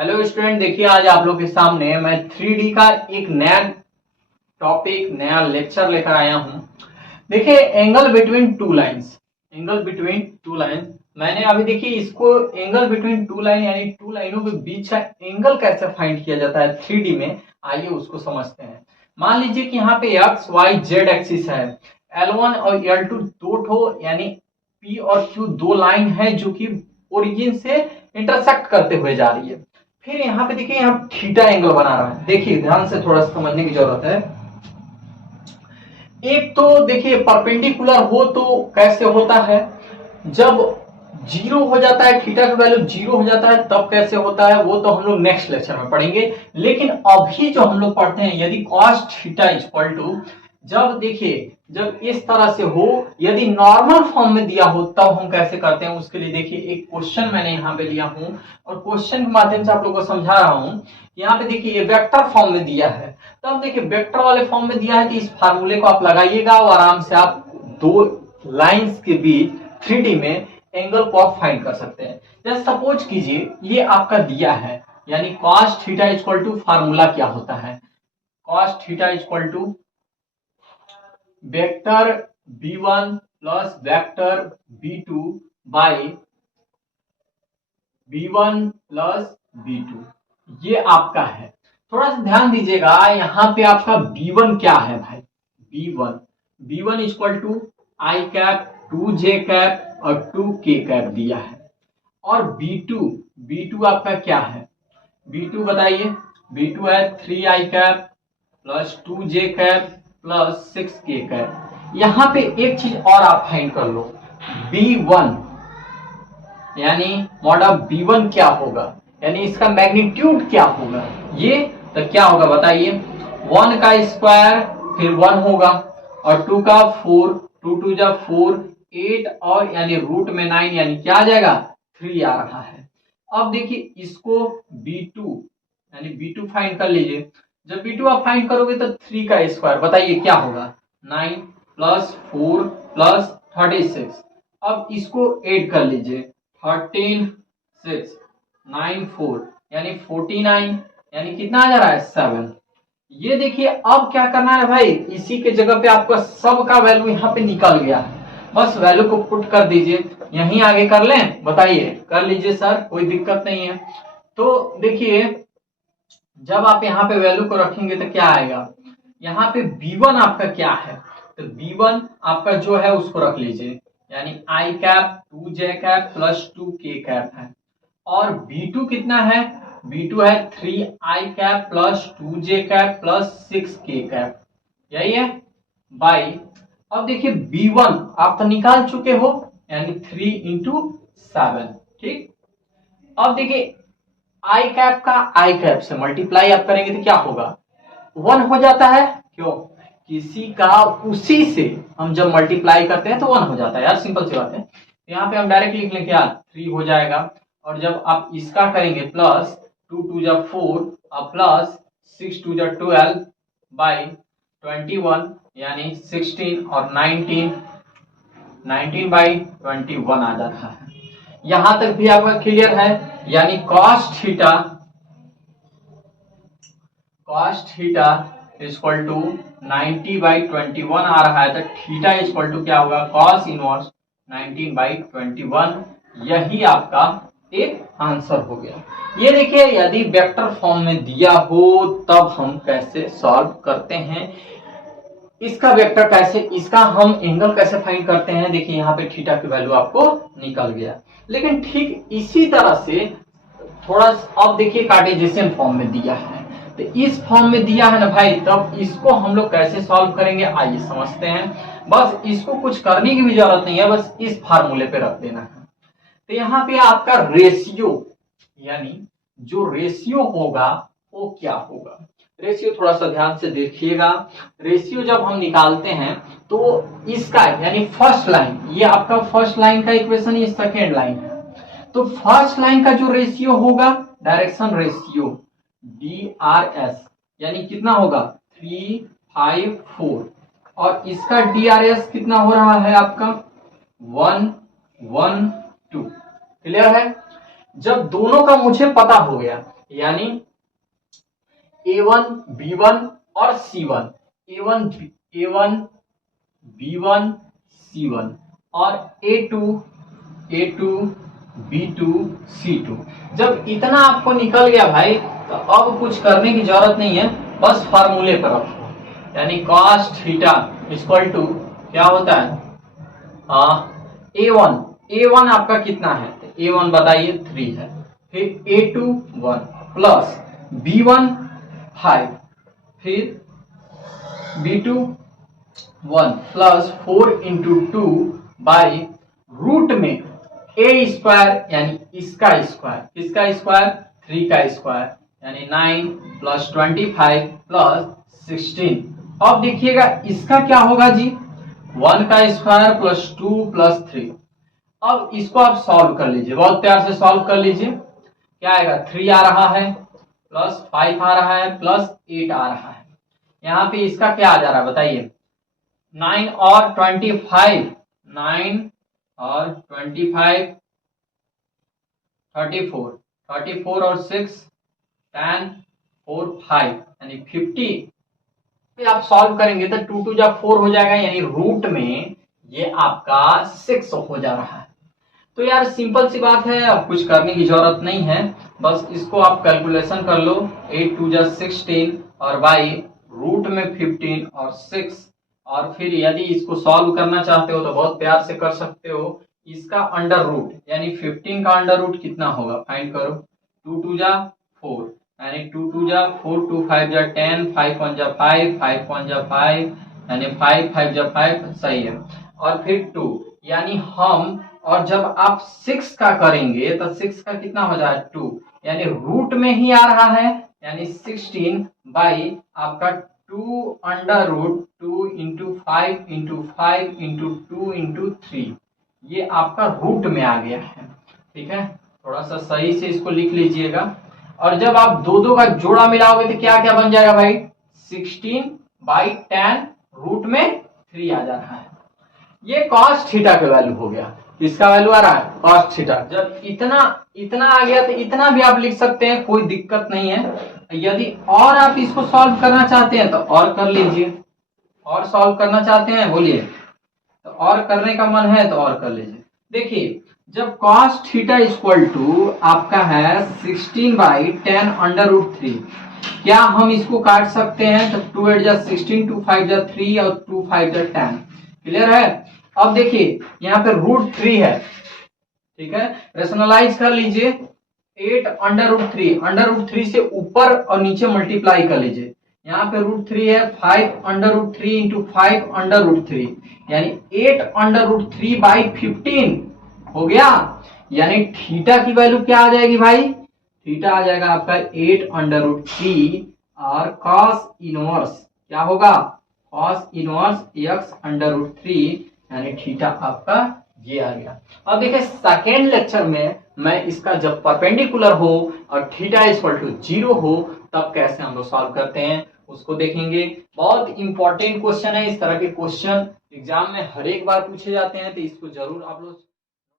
Hello student, देखिए आज आप लोग के सामने मैं 3D का एक नया टॉपिक नया लेक्चर लेकर आया हूं। देखिए angle between two lines, angle between two lines. मैंने अभी देखिए इसको एंगल बिटवीन टू लाइन यानी टू लाइनों के बीच का एंगल कैसे फाइंड किया जाता है 3D में, आइए उसको समझते हैं। मान लीजिए कि यहाँ पे एक्स वाई जेड एक्सिस है, L1 और L2 दो ठो यानी P और Q दो लाइन है जो कि ओरिजिन से इंटरसेक्ट करते हुए जा रही है। फिर यहाँ पे देखिए यहाँ थीटा एंगल बना रहा है। देखिए ध्यान से थोड़ा सा समझने की जरूरत है। एक तो देखिए परपेंडिकुलर हो तो कैसे होता है, जब जीरो हो जाता है, थीटा का वैल्यू जीरो हो जाता है तब कैसे होता है वो तो हम लोग नेक्स्ट लेक्चर में पढ़ेंगे। लेकिन अभी जो हम लोग पढ़ते हैं यदि cos थीटा इक्वल टू, जब देखिए जब इस तरह से हो, यदि नॉर्मल फॉर्म में दिया हो तब हम कैसे करते हैं उसके लिए देखिए एक क्वेश्चन मैंने यहाँ पे लिया हूं और क्वेश्चन के माध्यम से आप लोगों को समझा रहा हूं। यहाँ पे देखिए ये वेक्टर फॉर्म में दिया है, तब देखिए वेक्टर वाले फॉर्म में दिया है कि इस फार्मूले को आप लगाइएगा और आराम से आप दो लाइंस के बीच 3D में एंगल को आप फाइंड कर सकते हैं। जैसे सपोज कीजिए ये आपका दिया है, यानी cos थीटा इक्वल टू फार्मूला क्या होता है, cos थीटा equal to vector b1 plus vector b2 by b1 plus b2, ये आपका है। थोड़ा सा ध्यान दीजिएगा, यहाँ पे आपका b1 क्या है भाई, b1 equal to I cap 2j cap और 2k कैप दिया है। और b2 आपका क्या है, b2 बताइए, b2 है 3i cap plus 2j cap plus 6k cap. यहाँ पे एक चीज और आप फाइंड कर लो, b1 यानी मॉड ऑफ b1 क्या होगा, यानी इसका मैग्नीट्यूड क्या होगा, ये तो क्या होगा बताइए, 1 का स्क्वायर फिर 1 होगा और 2 का 4, 2 2 जा 4, 8 और यानी रूट में 9 यानी क्या आ जाएगा 3 आ रहा है। अब देखिए इसको b2 यानी b2 फाइंड कर लीजिए। जब b2 आप फाइंड करोगे तो 3 का स्क्वायर बताइए क्या होगा, 9 प्लस 4 प्लस 36। अब इसको ऐड कर लीजिए, 13 6 9 4 यानी 49 यानी कितना आ जा रहा है 7। ये देखिए अब क्या करना है भाई, इसी के जगह पे आपका सब का वैल्यू यहाँ पे निकल गया है, बस वैल्यू को पुट कर दीजिए। यहीं आगे कर लें, बताइए, कर लीजिए सर, कोई दिक्कत नहीं है। तो देखिए जब आप यहाँ पे वैल्यू को रखेंगे तो क्या आएगा, यहाँ पे b1 आपका क्या है, तो b1 आपका जो है उसको रख लीजिए, यानी i cap 2j cap plus 2k cap है। और b2 कितना है, b2 है 3i cap plus 2j cap plus 6k cap, यही है बाई। अब देखिए b1 आप तो निकाल चुके हो, यानी 3 इंटू 7, ठीक। अब देखिए आई कैप का आई कैप से मल्टीप्लाई आप करेंगे तो क्या होगा, 1 हो जाता है, क्यों, किसी का उसी से हम जब मल्टीप्लाई करते हैं तो 1 हो जाता है यार, सिंपल सी बात है। यहाँ पे हम डायरेक्ट लिख लें क्या, 3 हो जाएगा। और जब आप इसका करेंगे प्लस 2 2 जा 4 और प्लस 6 2 जा 12 बाई 21 यानी 16 और 19 बाई 21 आ जाता है। यहां तक भी आपका क्लियर है, यानी cos थीटा इक्वल टू 90/21 आ रहा है, तो थीटा इक्वल टू क्या होगा, cos इनवर्स 19/21। यही आपका एक आंसर हो गया। ये देखिए यदि वेक्टर फॉर्म में दिया हो तब हम कैसे सॉल्व करते हैं, इसका वेक्टर कैसे, इसका हम एंगल कैसे फाइंड करते हैं। देखिए यहाँ पे थीटा की वैल्यू आपको निकल गया। लेकिन ठीक इसी तरह से थोड़ा अब देखिए कार्टेशियन फॉर्म में दिया है, तो इस फॉर्म में दिया है ना भाई, तब इसको हम लोग कैसे सॉल्व करेंगे आइए समझते हैं। बस इसको कुछ करने की भी जरूरत नहीं है, बस इस फार्मूले पे रख देना है। तो यहाँ पे आपका रेशियो, यानी जो रेशियो होगा वो क्या होगा, रेशियो थोड़ा सा ध्यान से देखिएगा। रेशियो जब हम निकालते हैं तो इसका यानी फर्स्ट लाइन, ये आपका फर्स्ट लाइन का इक्वेशन, ये सेकेंड लाइन है, तो फर्स्ट लाइन का जो रेशियो होगा डायरेक्शन रेशियो DRS यानी कितना होगा 354, और इसका DRS कितना हो रहा है आपका 112। क्लियर है। जब दोनों का मुझे पता हो गया, यानी A1 B1 और C1, A1 B1 C1 और A2 B2 C2। जब इतना आपको निकल गया भाई तो अब कुछ करने की जरूरत नहीं है, बस फार्मूले पर रखो। यानी cos थीटा इक्वल टू क्या होता है, A1 आपका कितना है, A1 बताइए 3 है, फिर A2 1 प्लस B1 5, फिर B2 1 plus 4 into 2 by root में A स्क्वायर यानी इसका स्क्वायर, किसका स्क्वायर 3 का स्क्वायर, यानी 9 प्लस 25 प्लस 16। अब देखिएगा इसका क्या होगा जी, 1 का स्क्वायर प्लस 2 प्लस 3। अब इसको आप सॉल्व कर लीजिए, बहुत प्यार से सॉल्व कर लीजिए। क्या आएगा, 3 आ रहा है प्लस 5 आ रहा है प्लस 8 आ रहा है। यहाँ पे इसका क्या आ जा रहा है बताइए, 9 और 25, 9 और 25 34 और 6 10 4 5 यानी 50। आप सॉल्व करेंगे तो 2 2 जा 4 हो जाएगा, यानी रूट में ये आपका 6 हो जा रहा है। तो यार सिंपल सी बात है, अब कुछ करने की जरूरत नहीं है, बस इसको आप कैलकुलेशन कर लो, 8 2 जा 16 और बाई रूट में 15 और 6। और फिर यदि इसको सॉल्व करना चाहते हो तो बहुत प्यार से कर सकते हो, इसका अंडर रूट यानी 15 का अंडर रूट कितना होगा फाइंड करो, 2 2 जा 4 यानी 2 2 जा 4 2 5 जा 10 5 1 जा 5 5 1 जा 5 यानी 5 5 जा 5 सही है, और फिर 2 यानी हम, और जब आप 6 का करेंगे तो 6 का कितना हो जाए 2, यानी रूट में ही आ रहा है, यानी 16 बाई आपका 2 under root 2 into 5 into 5 into 2 into 3, ये आपका रूट में आ गया है। ठीक है, थोड़ा सा सही से इसको लिख लीजिएगा। और जब आप दो दो का जोड़ा मिलाओगे तो क्या क्या बन जाएगा भाई, 16 बाई 10 रूट में 3 आ जा रहा है। ये cos थीटा का वैल्यू हो गया, किसका वैल्यू आ रहा है, cos थीटा। जब इतना आ गया तो इतना भी आप लिख सकते हैं, कोई दिक्कत नहीं है। यदि और आप इसको सॉल्व करना चाहते हैं तो और कर लीजिए, और सॉल्व करना चाहते हैं बोलिए, तो और करने का मन है तो और कर लीजिए। देखिए जब cos थीटा इक्वल टू आपका है 16 बाई 10 अंडर रूट 3, क्या हम इसको काट सकते हैं, तो 2 8 जा 16 2 5 जा 3 और 2 5 जा 10, क्लियर है। अब देखिए यहाँ पे रूट 3 है, ठीक है, रेशनलाइज कर लीजिए, 8 अंडर रूट 3 से ऊपर और नीचे मल्टीप्लाई कर लीजिए, यहाँ पे रूट 3 है, 5 under root 3 into 5 under root 3 यानी 8 अंडर रूट 3 बाई 15 हो गया। यानी थीटा की वैल्यू क्या आ जाएगी भाई, थीटा आ जाएगा आपका 8 अंडर रूट 3 और cos इनवर्स क्या होगा, cos inverse x under root 3 यानी थीटा आपका ये आ गया। अब देखिए सेकेंड लेक्चर में मैं इसका जब परपेंडिकुलर हो और थीटा इक्वल टू 0 हो तब कैसे हम लोग सॉल्व करते हैं उसको देखेंगे। बहुत इंपॉर्टेंट क्वेश्चन है, इस तरह के क्वेश्चन एग्जाम में हर एक बार पूछे जाते हैं, तो इसको जरूर आप लोग